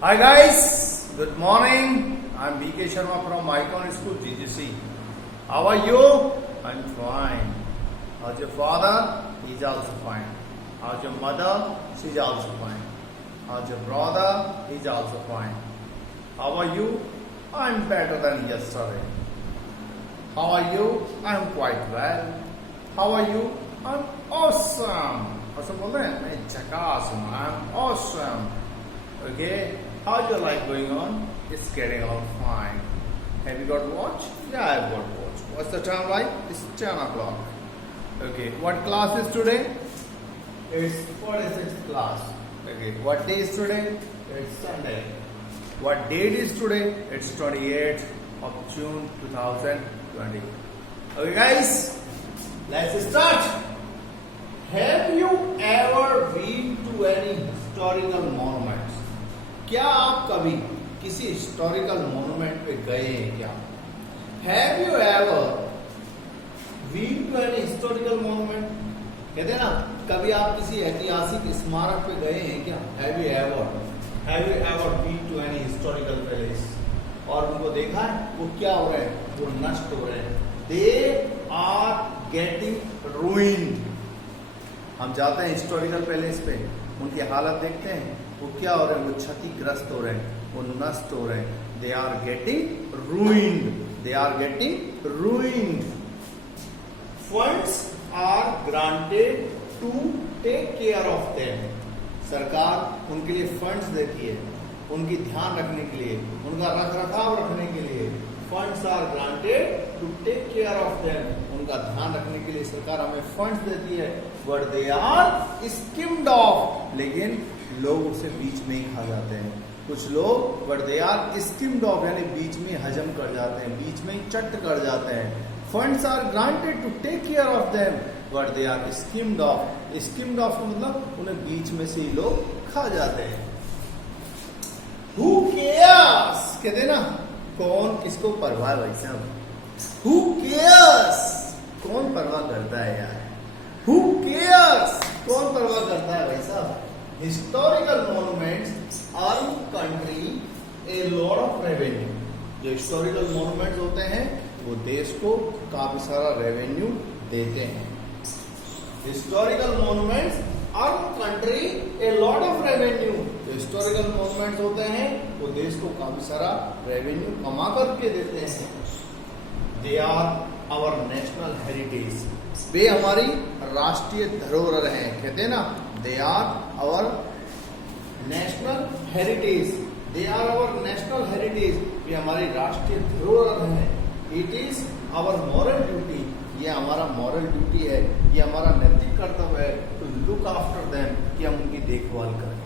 Hi guys, good morning. I'm BK Sharma from Icon School GGC. How are you? I'm fine. How's your father? He's also fine. How's your mother? She's also fine. How's your brother? He's also fine. How are you? I'm better than yesterday. How are you? I'm quite well. How are you? I'm awesome. Awesome बोलते हैं मैं झकास हूँ. I'm awesome. Okay. How's your life going on? It's getting on fine. Have you got watch? Yeah, I've got watch. What's the time like? It's 10 o'clock. Okay. What class is today? It's 46th class. Okay. What day is today? It's Sunday. What date is today? It's 28th of June 2020. Okay guys, let's start. Have you ever been to any historical monuments? क्या आप कभी किसी historical monument पे गए हैं क्या? Have you ever been to any historical monument? कहते हैं ना, कभी आप किसी ऐतिहासिक स्मारक पे गए हैं क्या? Have you ever been to any historical place? और उनको देखा है वो क्या हो रहे हैं? वो नष्ट हो रहे हैं. They are getting ruined. हम जाते हैं हिस्टोरिकल पैलेस पे, उनकी हालत देखते हैं, वो क्या हो रहे हैं? वो क्षतिग्रस्त हो रहे हैं, वो नष्ट हो रहे हैं. They are getting ruined. They are getting ruined. Funds are granted to take care of them. सरकार उनके लिए फंड्स देती है, उनकी ध्यान रखने के लिए, उनका रख रखाव रखने के लिए. Funds are granted to take care of them. उनका ध्यान रखने के लिए सरकार हमें फंड्स देती है. But they are skimmed off. लेकिन लोग उसे बीच में ही खा जाते हैं. कुछ लोग but they are skimmed off यानी बीच में हजम कर जाते हैं, बीच में ही चट कर जाते हैं. Funds are granted to take care of them but they are skimmed off. Skimmed off मतलब उन्हें बीच में से ही लोग खा जाते हैं. Who cares? कहते ना, कौन किसको परवाह भाई साहब? Who cares? कौन परवाह करता है यार? Who cares? कौन परवाह करता है भाई साहब? Historical monuments earn country a lot of revenue. जो historical monuments होते हैं वो देश को काफी सारा रेवेन्यू देते हैं. Historical monuments earn country a lot of revenue. जो हिस्टोरिकल मोन्यूमेंट्स होते हैं वो देश को काफी सारा रेवेन्यू कमा करके देते हैं. They are our national heritage. वे हमारी राष्ट्रीय धरोहर हैं. कहते हैं ना, they are our national heritage. They are our national heritage. वे हमारी राष्ट्रीय धरोहर हैं. It is our moral duty. ये हमारा मॉरल ड्यूटी है, ये हमारा नैतिक कर्तव्य है टू लुक आफ्टर देम, कि हम उनकी देखभाल करें.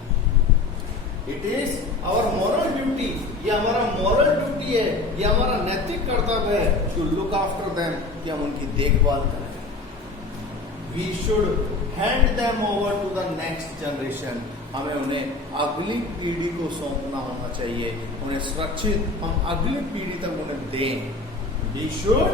It is our moral duty. ये हमारा मॉरल ड्यूटी है, ये हमारा नैतिक कर्तव्य है टू लुक आफ्टर देम, कि हम उनकी देखभाल करें. We should hand them over to the next generation. हमें उन्हें अगली पीढ़ी को सौंपना होना चाहिए. उन्हें सुरक्षित हम अगली पीढ़ी तक उन्हें दें. We should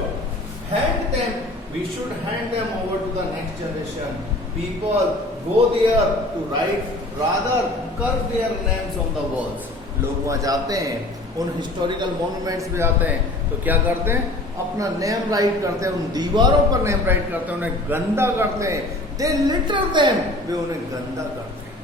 hand them, we should hand them over to the next generation. People go there to write, rather carve their names on the walls. लोग वहाँ जाते हैं, उन हिस्टोरिकल मॉन्यूमेंट्स पे जाते हैं, तो क्या करते हैं? अपना नेम राइट करते हैं, उन दीवारों पर नेम राइट करते हैं, उन्हें गंदा करते हैं. They litter them. वे उन्हें गंदा करते हैं.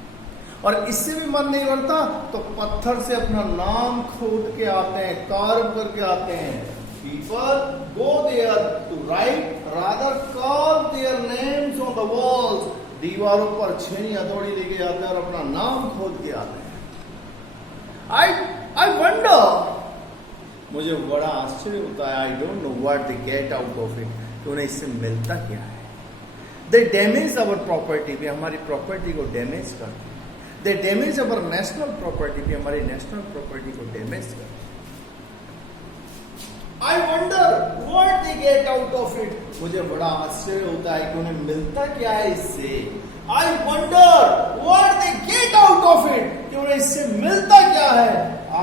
और इससे भी मन नहीं भरता तो पत्थर से अपना नाम खोद के आते हैं, कार्व करके आते हैं. People go there to write, rather carve their names on the walls. दीवारों पर छेनी हथौड़ी लेके जाते हैं और अपना नाम खोद के आते हैं. I wonder. मुझे बड़ा आश्चर्य होता है. I don't know what they get out of it. तो उन्हें इससे मिलता क्या है? They damage our property. वे हमारी प्रॉपर्टी को डैमेज करते हैं. They damage our national property. वे हमारी नेशनल प्रॉपर्टी को डैमेज करते हैं. I wonder what they get out of it. मुझे बड़ा आश्चर्य होता है कि उन्हें मिलता क्या है इससे. I wonder what they get out of it. कि उन्हें इससे मिलता क्या है.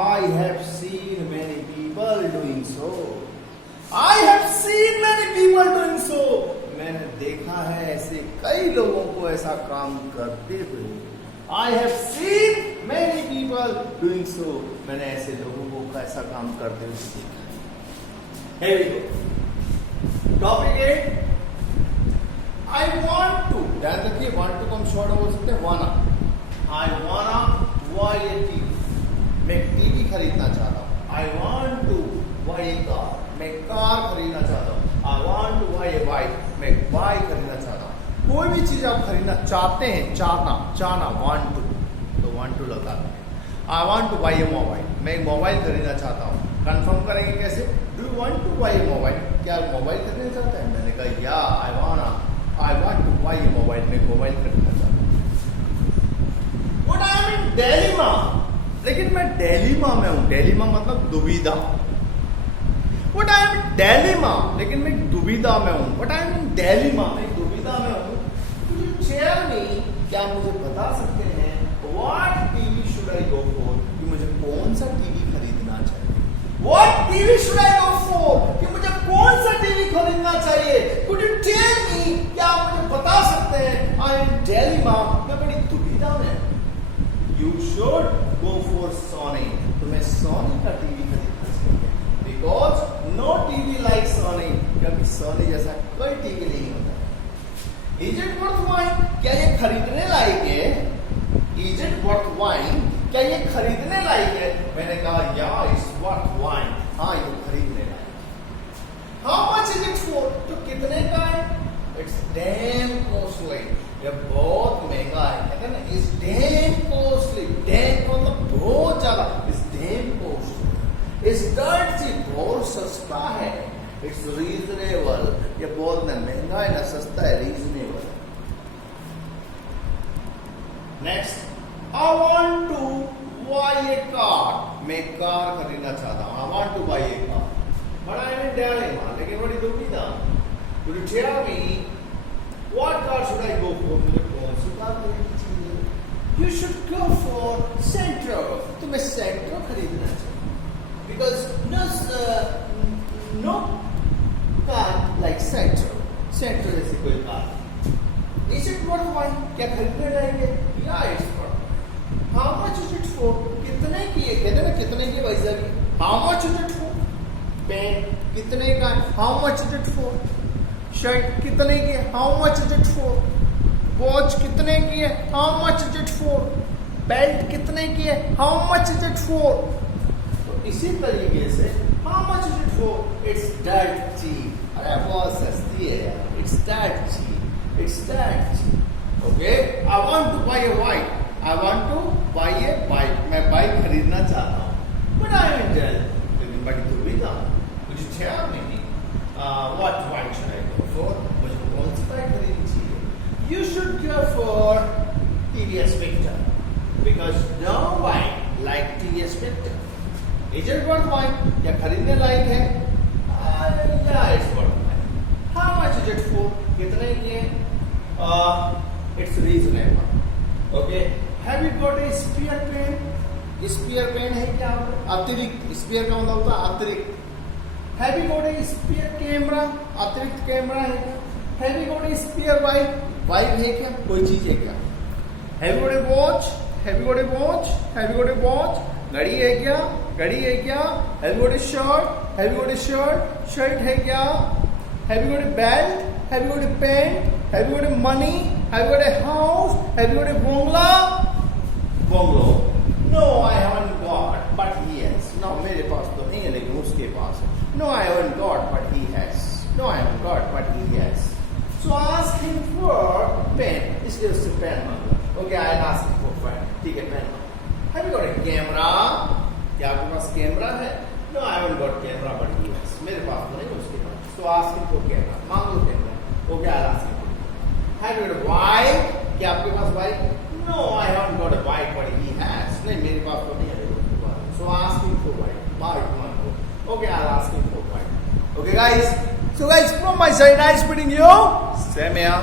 I have seen many people doing so. I have seen many people doing so. मैंने देखा है ऐसे कई लोगों को ऐसा काम करते हुए. I have seen many people doing so. मैंने ऐसे लोगों को ऐसा काम करते हुए देखा है. Here we go. Topic 8. I want to. ध्यान रखिए, want to कम शॉर्ट बोल सकते हैं wanna. I wanna buy a TV. मैं टीवी खरीदना चाहता हूँ. I want to buy a car. मैं कार खरीदना चाहता हूँ. I want to buy a bike. मैं बाइक खरीदना चाहता हूँ. कोई भी चीज आप खरीदना चाहते हैं, चाहना want to, तो want to लगा. I want to buy a mobile. मैं मोबाइल खरीदना चाहता हूँ. कंफर्म करेंगे कैसे? Do you want to buy a mobile? क्या आप मोबाइल खरीदना चाहते हैं? मैंने कहा yeah, I want to buy a mobile. मैं मोबाइल खरीदना चाहता हूँ. But I am in dilemma. लेकिन मैं dilemma में हूँ. dilemma मतलब दुविधा. But I am in dilemma. लेकिन मैं दुविधा में हूँ. But I am in dilemma. मैं दुविधा में हूँ. Could you tell me? क्या मुझे बता सकते हैं? What TV should I go for? कि मुझे कौन सा टीवी खरीदना चाहिए? What TV should I go for? कि मुझे कौन सा टीवी खरीदना चाहिए? Could you tell me? क्या आप मुझे बता सकते हैं? I am in dilemma. मैं बड़ी दुविधा में हूँ. You should go for Sony. तुम्हें Sony का टीवी खरीदना चाहिए. Because no TV like Sony. क्योंकि Sony जैसा कोई टीवी नहीं होता. Is it worth while? क्या ये खरीदने लायक है? Is it worth while? क्या ये खरीदने लायक है? मैंने कहा yeah, it's worth while. हाँ, ये खरीदने लायक. How much is it for? तो कितने का है? It's damn costly. ये बहुत महंगा है. कहते हैं ना, it's damn costly. Damn मतलब बहुत ज्यादा. It's damn costly. It's dirt cheap. बहुत सस्ता है. It's reasonable. ये बहुत ना महंगा है ना सस्ता है. Reasonable. Next. I want to buy a car. मैं कार खरीदना चाहता हूँ. I want to buy a car. But I am in dilemma. लेकिन बड़ी दुविधा. Could you tell me what car should I go for? मुझे कौन सी कार खरीदनी चाहिए? You should go for Sentra. तुम्हें Sentra खरीदना चाहिए. Because no car like Sentra. Sentra जैसी कोई कार. Is it worthwhile? क्या खरीदने जाएंगे? Yeah, it's worth. How much is it for? कितने की है? कहते ना कितने की वैसा भी. How much is it for? Pen कितने का है? How much is it for? Shirt कितने की है? How much is it for? Watch कितने की है? How much is it for? Belt कितने की है? How much is it for? तो इसी तरीके से How much is it for? It's that cheap. अरे बहुत सस्ती है यार. It's that cheap. It's that cheap. Okay? I want to buy a bike. I want to buy a bike. मैं बाइक खरीदना चाहता हूँ. But I am in dilemma. लेकिन बड़ी दुविधा. Could you tell me what bike should I go for? मुझे कौन सी bike खरीदनी चाहिए? You should go for TVS Victor because no bike like TVS Victor. Is it worthwhile? क्या खरीदने लायक है? Yeah, it's worthwhile. How much is it for? कितने की है? It's reasonable. Okay. Have you got a spare pen? Spare pen है क्या? अतिरिक्त. Spare का मतलब होता है अतिरिक्त. Have you got a spare camera? अतिरिक्त कैमरा है क्या? Have you got a spare bike? Bike है क्या? कोई चीज है क्या? Have you got a watch? Have you got a watch? Have you got a watch? घड़ी है क्या? घड़ी है क्या? Have you got a shirt? Have you got a shirt? Shirt है क्या? Have you got a belt? Have you got a pen? Have you got a money? Have you got a house? Have you got a bungalow? Bungalow? No, I haven't got, but he has. No, मेरे पास तो नहीं है, लेकिन उसके पास है. No, I haven't got, but he has. No, I haven't got, but he has. So ask him for pen. इसलिए उससे pen मांगा. Okay, I'll ask him for pen. ठीक है, पेन मांगा. Have you got a camera? क्या आपके पास camera है? No, I haven't got camera, but he has. मेरे पास तो नहीं, उसके पास. So ask him for camera. मांगो camera. Okay, I'll ask him. Have you got a bike? क्या आपके पास bike? No, I haven't got a bike, but he has. नहीं, मेरे पास तो नहीं है. So ask him for bike. Bike मांगो. Okay, I'll ask him for bike. Okay, guys. So guys, from my side, nice meeting you. Same here.